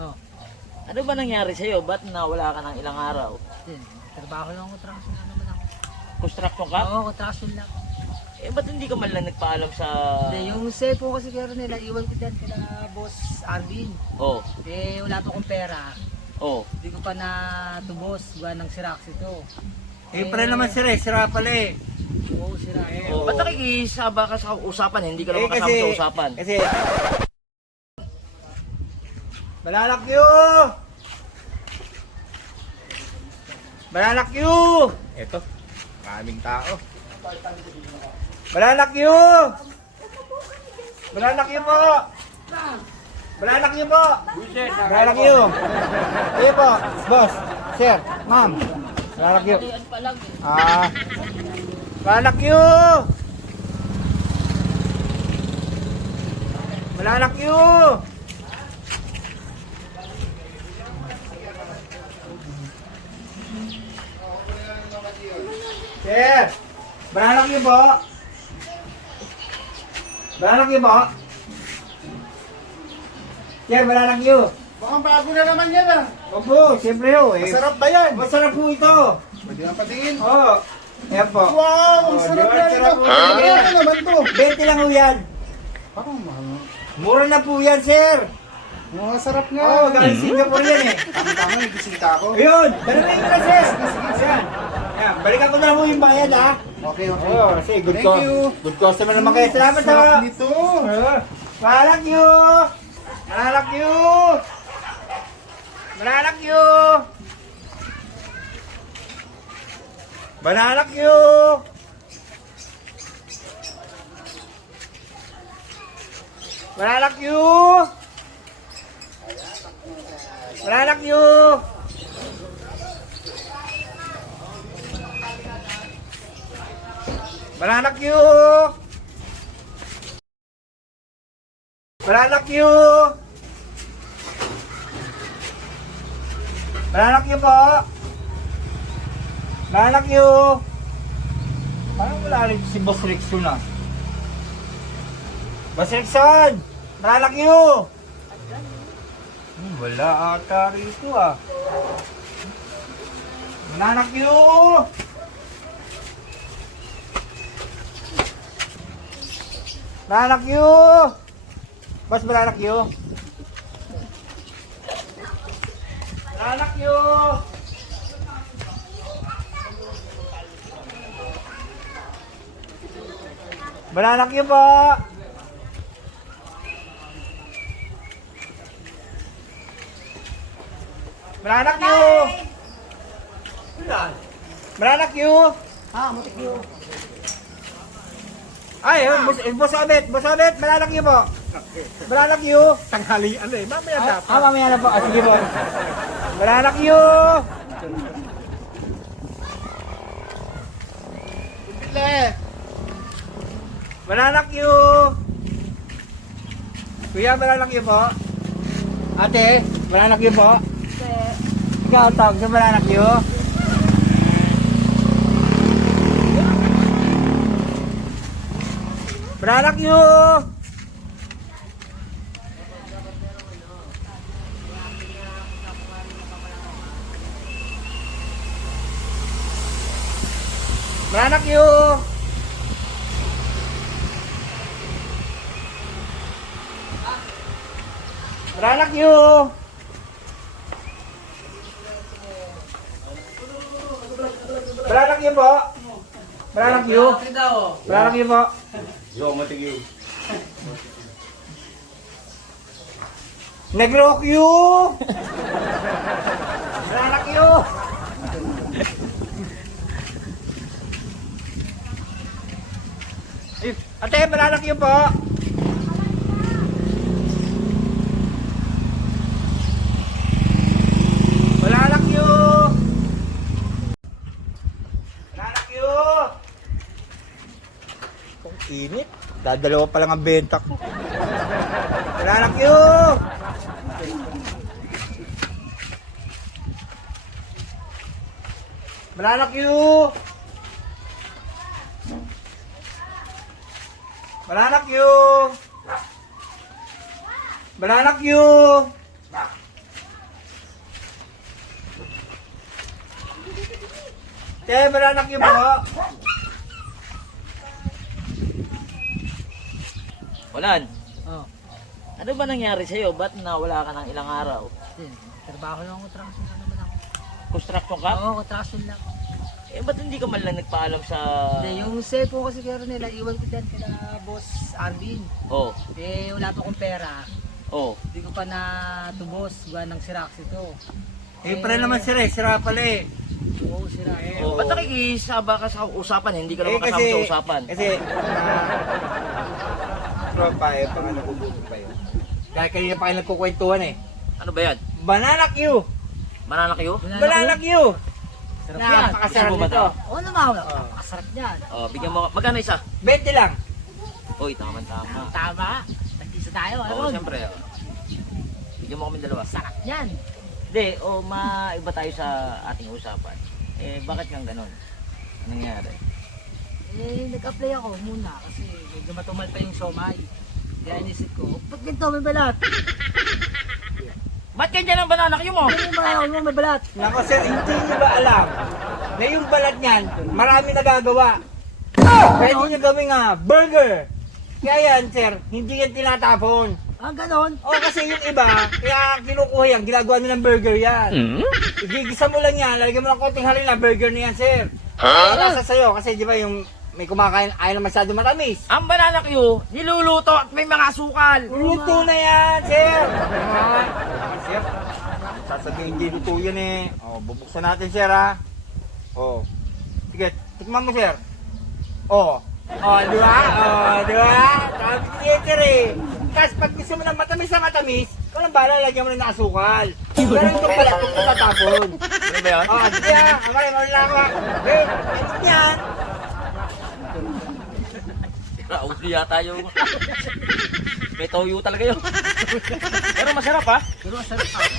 Oo. Ano ba nangyari sa'yo? Ba't nawala ka ng ilang araw? Yun. Trabaho lang ako, construction lang naman ako. Construction ka? Oo, construction lang. Eh, ba't hindi ka man lang nagpaalam sa... Hindi, yung cellphone kasi kaya nila, iwan ko dyan kila Boss Arvin. Oh, Eh, wala pa akong pera. oh. Hindi ko pa natubos. Gawa ng Sirax ito. Eh, pala naman sira pala eh. Oo, Sirax. Oh. Ba't nakikisaba ka sa usapan? Hindi ka naman kasama kasi, sa usapan. Kasi... Balalakyo! Balalakyo! Eto, maraming tao. Balalakyo! Balalakyo po! Balalakyo po! Balalakyo! Sige po, boss, sir, ma'am. Balalakyo. Balalakyo! Balalakyo! Sir! Balalakyo po! Balalakyo po! Sir, balalakyo! Baka bago na naman yan ah. Opo, siyempre ho eh. Masarap ba yan? Masarap po ito. Pwede nga patingin. Oo. Ayan po. Wow, ang Oh, sarap di ba? na rin. Sarap po. Ano naman to? 20 lang ho yan. Parang mahal. Mura na po yan, sir. Mga sarap nga. Oo, galing Singapore yan eh. Tama, may bisita ako. Ayun, dalawin ko na, sir. Ayan. Ayan, balikan ko na lang po yung bayad ha. Okay, okay. Oo, kasi good Thank you. Good customer naman kayo. Salamat Sarap ha. nito. Balalakyo! Balalakyo! Balalakyo! Balalakyo! Balalakyo! Balalakyo! Balalakyo! Balalakyo! Balalakyo po! Balalakyo! Parang wala rin si Boss Rexon ah. Boss Rexon! Balalakyo! Wala ata rito ah. Balalakyo! Balalakyo! Boss, balalakyo! Balalakyo! Balalakyo po! Balalakyo! Balalakyo! Mutik yun. Ay, boss Abet, balalakyo po! Balalakyo! Tanghalian eh. Mamaya dapat. Mamaya na po. Sige po. Balalakyo! Bile. Balalakyo! Kuya, balalakyo po. Ate, balalakyo po. Ikaw, tawag sa balalakyo. Balalakyo! Balalakyo! Balalakyo! Balalakyo po! Balalakyo! Balalakyo po! Nag-rockyo! Balalakyo! Ate, balalakyo po! Balalakyo! Balalakyo! Ang init. Dadalawa pa lang ang benta ko. Balalakyo! Balalakyo! Balalakyo! Balalakyo! Ate, bananak yun po. Walan, Oh. ano ba nangyari sa'yo? Ba't nawala ka ng ilang araw? Yun. Trabaho lang ako, construction lang naman ako. Construction ka? Oo, construction lang. Eh, ba't hindi ka man lang nagpaalam sa... Hindi, yung cellphone kasi kaya nila, iwan ko dyan kila Boss Arvin. Oh, Eh, wala pa akong pera. oh. Hindi ko pa natubos. Gawa ng Sirax ito. Eh, pre naman sira pala eh. Oo, Sirax. Oh, ba't nakikisaba ka sa usapan? Hindi ka naman kasama sa usapan. Kasi, tropa eh, pang nagugutom pa yun. Dahil kanina pa kayo nagkukwentuhan eh. Ano ba yan? Banana Q! Manana kayo? Banana Q! Sarap yan. Napakasarap Gusto mo ba nito. Oo naman, napakasarap yan. Oh, bigyan mo. Magkano isa? 20 lang. Uy, tama. Tama. Nag-isa tayo, Oo, ano? siyempre. Oh. Bigyan mo kami dalawa. Sarap yan. Hindi, maiba tayo sa ating usapan. Eh, bakit kang ganun? Anong nangyari? Eh, nag-apply ako muna kasi medyo matumal pa yung somay. Kaya inisip ko, ba't ganito may balat? Ba't ganyan ang banana kayo mo? Ano yung mga mo may balat? Nako sir, hindi niyo ba alam na yung balat niyan, marami nagagawa. Pwede niyo gawin nga, burger. Kaya yan sir, hindi yan tinatapon. Ah, ganon? O kasi yung iba, kaya kinukuha yan, ginagawa nilang burger yan. Igigisa mo lang yan, lalagyan mo ng konting harina, burger na yan sir. Nasa sayo, kasi di ba yung may kumakain, ayaw na masyado matamis. Ang banana kayo, niluluto at may mga sukal. Luto na yan, sir! Sir, sasabihin hindi luto yan eh. O, bubuksan natin, sir, ha? O. Sige, tikman mo, sir. O. O, di ba? O, di ba? Sabi niya, sir, eh. Tapos pag gusto mo ng matamis na matamis, ikaw lang bahala, lagyan mo na ng asukal. Ganun itong pala, itong tatapon. Ano ba yan? O, sige, ha? Okay, mawala ka. Okay, ganun yan. Raulo yata yung... May toyo talaga yun. Pero masarap ha? Pero masarap ah.